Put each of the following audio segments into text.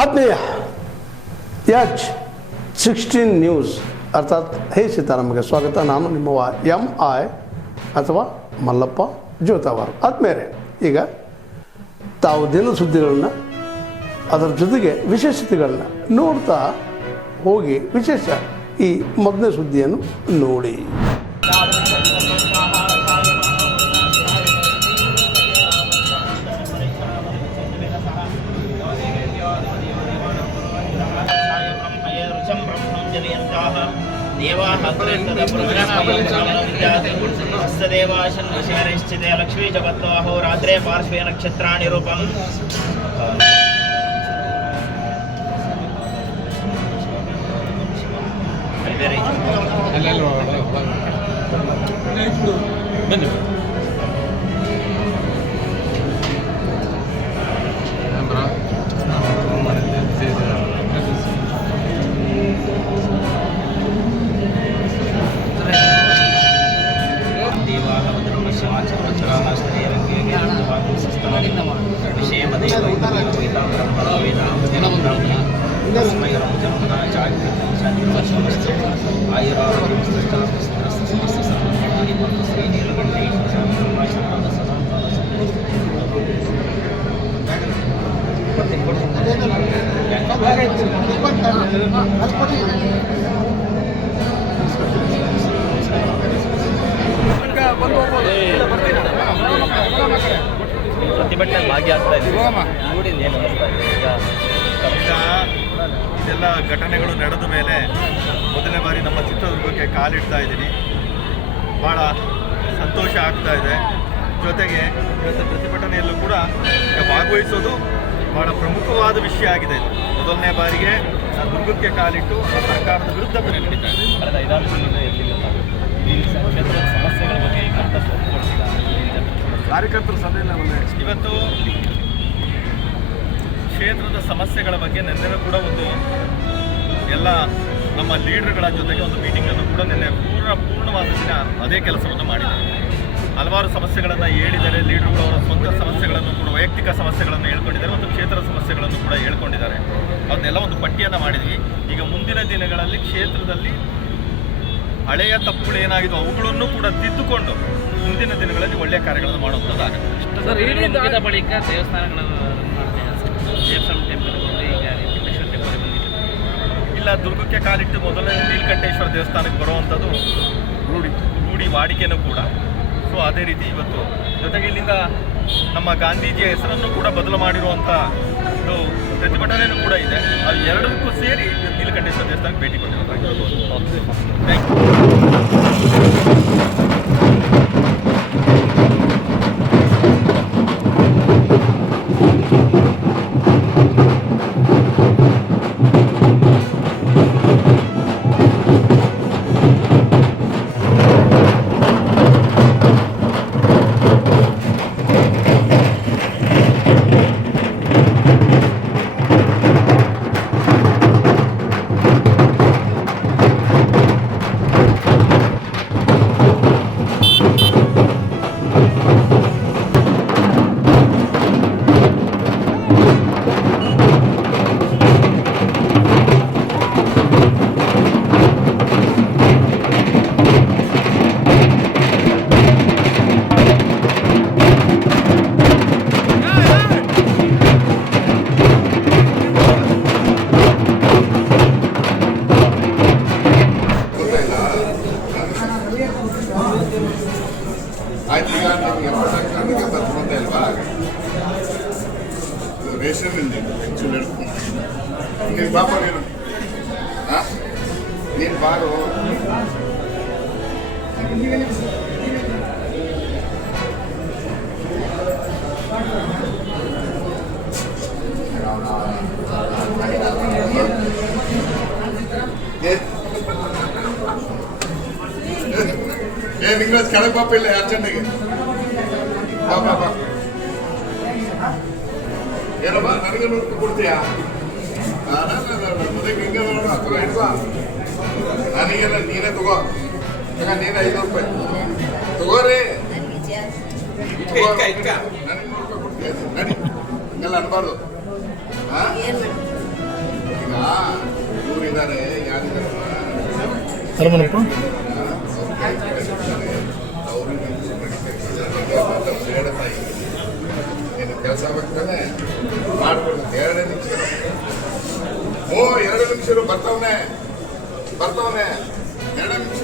ಆತ್ಮೀಯ H16 news ಅರ್ಥಾತ್ ಹೇ ಸೀತಾರಾಮಗೆ ಸ್ವಾಗತ. ನಾನು ನಿಮ್ಮವ MI ಅಥವಾ ಮಲ್ಲಪ್ಪ ಜೋತಾವಾರ್. ಆದ್ಮೇಲೆ ಈಗ ತಾವು ದಿನ ಸುದ್ದಿಗಳನ್ನ ಅದರ ಜೊತೆಗೆ ವಿಶೇಷತೆಗಳನ್ನ ನೋಡ್ತಾ ಹೋಗಿ ವಿಶೇಷ ಈ ಮೊದಲನೇ ಸುದ್ದಿಯನ್ನು ನೋಡಿ. ದೇವಾಶನ್ವಿಷೇರಶ್ಚಿತೆ ಲಕ್ಷ್ಮೀ ಜಗತ್ವಾಹೋ ರಾತ್ರೆ ಪಾರ್ಶ್ವೇ ನಕ್ಷತ್ರಾಣಿ ರೂಪಂ ಪ್ರತಿಭಟನೆ ಭಾಗಿಯಾಗ್ತಾ ಇದ್ದೀವಿ. ಇದೆಲ್ಲ ಘಟನೆಗಳು ನಡೆದ ಮೇಲೆ ಮೊದಲನೇ ಬಾರಿ ನಮ್ಮ ಚಿತ್ರದುರ್ಗಕ್ಕೆ ಕಾಲಿಡ್ತಾ ಇದ್ದೀನಿ. ಭಾಳ ಸಂತೋಷ ಆಗ್ತಾ ಇದೆ. ಜೊತೆಗೆ ಇವತ್ತು ಪ್ರತಿಭಟನೆಯಲ್ಲೂ ಕೂಡ ಭಾಗವಹಿಸೋದು ಭಾಳ ಪ್ರಮುಖವಾದ ವಿಷಯ ಆಗಿದೆ. ಮೊದಲನೇ ಬಾರಿಗೆ ದುರ್ಗಕ್ಕೆ ಕಾಲಿಟ್ಟು ಸರ್ಕಾರದ ವಿರುದ್ಧ ಪ್ರತಿಭಟಿಸ್ತಾ ಇದೆ. ಕಳೆದ 5 ದಿನದಿಂದ ಈ ಕ್ಷೇತ್ರದ ಸಮಸ್ಯೆಗಳ ಬಗ್ಗೆ ಕಾರ್ಯಕರ್ತರ ಸಭೆಯಲ್ಲಿ ಇವತ್ತು ಕ್ಷೇತ್ರದ ಸಮಸ್ಯೆಗಳ ಬಗ್ಗೆ ನಿನ್ನೆ ಕೂಡ ಒಂದು ಎಲ್ಲ ನಮ್ಮ ಲೀಡರ್ಗಳ ಜೊತೆಗೆ ಒಂದು ಮೀಟಿಂಗನ್ನು ಕೂಡ ನಿನ್ನೆ ಪೂರ್ಣವಾದ ದಿನ ಅದೇ ಕೆಲಸವನ್ನು ಮಾಡಿದ್ದಾರೆ. ಹಲವಾರು ಸಮಸ್ಯೆಗಳನ್ನು ಹೇಳಿದ್ದಾರೆ. ಲೀಡರ್ಗಳು ಅವರ ಸ್ವಂತ ಸಮಸ್ಯೆಗಳನ್ನು ಕೂಡ ವೈಯಕ್ತಿಕ ಸಮಸ್ಯೆಗಳನ್ನು ಹೇಳ್ಕೊಂಡಿದ್ದಾರೆ ಮತ್ತು ಕ್ಷೇತ್ರದ ಸಮಸ್ಯೆಗಳನ್ನು ಕೂಡ ಹೇಳ್ಕೊಂಡಿದ್ದಾರೆ. ಅದನ್ನೆಲ್ಲ ಒಂದು ಪಟ್ಟಿಯನ್ನು ಮಾಡಿದ್ವಿ. ಈಗ ಮುಂದಿನ ದಿನಗಳಲ್ಲಿ ಕ್ಷೇತ್ರದಲ್ಲಿ ಹಳೆಯ ತಪ್ಪುಗಳು ಏನಾಗಿದ್ದು ಅವುಗಳನ್ನು ಕೂಡ ತಿದ್ದುಕೊಂಡು ಮುಂದಿನ ದಿನಗಳಲ್ಲಿ ಒಳ್ಳೆಯ ಕಾರ್ಯಗಳನ್ನು ಮಾಡುವಂಥದ್ದಾಗುತ್ತೆ. ಬಳಿಕ ದೇವಸ್ಥಾನಗಳನ್ನು ಇಲ್ಲ, ದುರ್ಗಕ್ಕೆ ಕಾಲಿಟ್ಟು ಮೊದಲನೇ ನೀಲಕಂಠೇಶ್ವರ ದೇವಸ್ಥಾನಕ್ಕೆ ಬರುವಂಥದ್ದು ರೂಢಿ ವಾಡಿಕೆನೂ ಕೂಡ. ಸೊ ಅದೇ ರೀತಿ ಇವತ್ತು ಜೊತೆಗೆ ಇಲ್ಲಿಂದ ನಮ್ಮ ಗಾಂಧೀಜಿಯ ಹೆಸರನ್ನು ಕೂಡ ಬದಲು ಮಾಡಿರುವಂಥ ಒಂದು ಪ್ರತಿಭಟನೆಯೂ ಕೂಡ ಇದೆ. ಅದು ಎರಡಕ್ಕೂ ಸೇರಿ ನೀಲಕಂಠೇಶ್ವರ ದೇವಸ್ಥಾನಕ್ಕೆ ಭೇಟಿ ಕೊಟ್ಟಿರೋದಾಗಿರ್ಬೋದು. ಥ್ಯಾಂಕ್ ಆಯ್ತು. ಈಗ ನನಗೆ ಬರ್ಕೊಂಡೆ ಅಲ್ವಾ ರೇಷನ್ನಿಂದ ಆ್ಯಕ್ಚುಲಿ ನೀನು ಬಾಪ ನೀನು ನೀನು ಬಾರು ನಿಂಗೆ ಕೆಳಗೆ ಪಾಪ ಇಲ್ಲ ಅರ್ಜೆಂಟಿಗೆ ಬಾ ಏನಪ್ಪ ನನಗೆ ನೋಡ್ಕೊಂಡು ಕೊಡ್ತೀಯಾ? ಮದುವೆಗೆ ಹಿಂಗೆ ನೋಡು ಅಥವಾ ಇಲ್ವಾ? ನನಗೆಲ್ಲ ನೀನೇ ತಗೋ, ನೀನು 5 ರೂಪಾಯಿ ತಗೋರಿ. ನನಗೆ ನೋಡ್ಕೊಂಡು ಕೊಡ್ತೀಯ? ನಡಿ ಹಂಗೆಲ್ಲ ಅನ್ಬಾರ್ದು. ಹನುಮನಪ್ಪ ಬೇಡ ತಾಯಿ ನೀನು ಕೆಲಸ ಆಗ್ತಾನೆ ಮಾಡ್ಕೊಂಡು 2 ನಿಮಿಷ 2 ನಿಮಿಷ ಬರ್ತಾವನೆ 2 ನಿಮಿಷ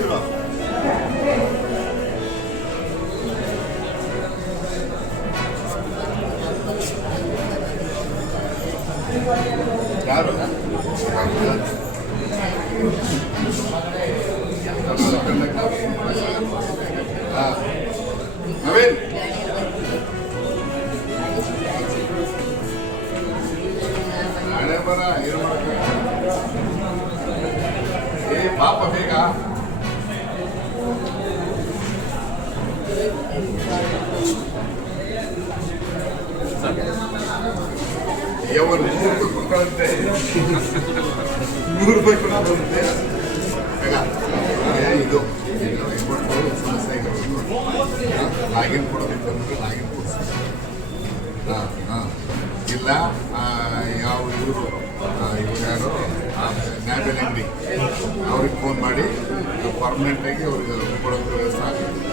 ಯಾರು ನವೀನ್ ಹಣೆ ಬರ ಏನು ಮಾಡ್ಬೇಕು ಪಾಪ ಬೇಗ ಯಾವನು 100 ರೂಪಾಯಿ ಕೊಡ್ತಾರಂತೆ 100 ರೂಪಾಯಿ ಕೊಡ್ತಾರಂತೆ ಇದು ಸಮಸ್ಯೆ ಲಾಗಿನ್ ಕೊಡೋದಿತ್ತಂದ್ರೆ ಲಾಗಿನ್ ಕೊಡ್ತಾರೆ ಇಲ್ಲ ಯಾವ ಇವರು ಯಾರು ನ್ಯಾಯಬೆಲೆ ಅಂಗಡಿ ಅವ್ರಿಗೆ ಫೋನ್ ಮಾಡಿ ಪರ್ಮನೆಂಟಾಗಿ ಅವ್ರಿಗೆ ಕೊಡೋದು ವ್ಯವಸ್ಥೆ ಆಗುತ್ತೆ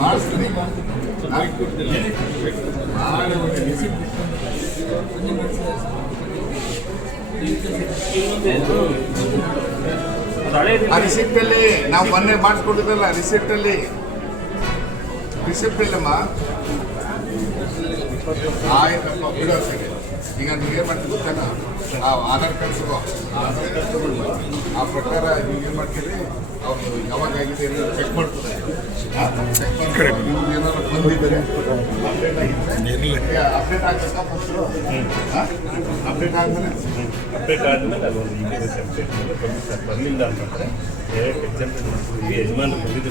ಮಾಡಿಸ್ತೀನಿ ಆ ರಿಸಿಪ್ಟಲ್ಲಿ ನಾವು ಮೊನ್ನೆ ಮಾಡಿಸ್ಕೊಟ್ಟಿದ್ದಲ್ಲ ರಿಸಿಪ್ಟಲ್ಲಿ ರಿಸಿಪ್ಟ್ ಇಲ್ಲಮ್ಮ ಆಯ್ತಪ್ಪ ಬಿಡೋ ಸರಿ ಈಗ ನೀವು ಏನು ಮಾಡ್ತೀವಿ ಗೊತ್ತಾನ ಆಧಾರ್ ಕಾರ್ಡ್ ಸಿಗೋ ಆ ಪ್ರಕಾರ ನೀವು ಏನು ಮಾಡ್ತೀರಿ ಅವ್ರು ಯಾವಾಗ ಆಗಿದೆ ಏನಾದ್ರು ಚೆಕ್ ಮಾಡ್ತಾರೆ ಏನಾದ್ರು ಬಂದಿದ್ದಾರೆ ಅಪ್ಡೇಟ್ ಆಗ್ಬೇಕಾ ಫಸ್ಟು ಅಪ್ಡೇಟ್ ಆದ್ಮೇಲೆ ಅಪ್ಡೇಟ್ ಆದಮೇಲೆ ಅದು ಬರಲಿಲ್ಲ ಅಂತಂದರೆ ಡೈರೆಕ್ಟ್ ಎಕ್ಸಾಂಪಲ್ ಯಜಮಾನ್ ಬಂದಿದ್ದು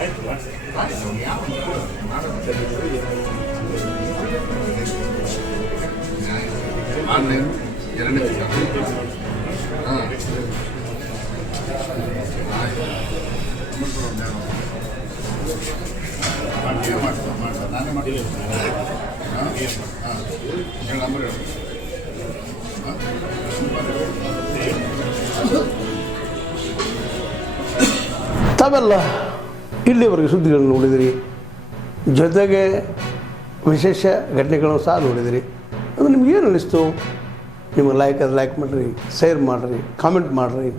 ಆಯ್ತು ಮಾಡಿ 2 ನಿಮಿಷ ಹಾಂ ಮಾಡ್ತಾರೆ ನಾನೇ ಮಾಡ್ತೀನಿ ಹಾಂ ಹೇಳಿ ನಂಬರ್ ಹೇಳಿ ತಾವೆಲ್ಲ ಇಲ್ಲಿವರೆಗೆ ಸುದ್ದಿಗಳನ್ನು ನೋಡಿದಿರಿ, ಜೊತೆಗೆ ವಿಶೇಷ ಘಟನೆಗಳನ್ನು ಸಹ ನೋಡಿದಿರಿ. ಅದು ನಿಮ್ಗೇನು ಅನ್ನಿಸ್ತು? ನಿಮಗೆ ಲೈಕ್ ಮಾಡಿರಿ, ಶೇರ್ ಮಾಡಿರಿ, ಕಾಮೆಂಟ್ ಮಾಡಿರಿ,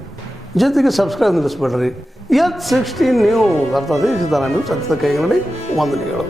ಜೊತೆಗೆ ಸಬ್ಸ್ಕ್ರೈಬ್ ನಿಲ್ಲಿಸ್ಬೇಡ್ರಿ. H16 ನ್ಯೂಸ್ ಅರ್ಥಾತ್ ಸಿದ್ದರಾಮಯ್ಯ ಸತ್ಯದ ಕೈಗನ್ನಡಿ ವಂದನೆಗಳು.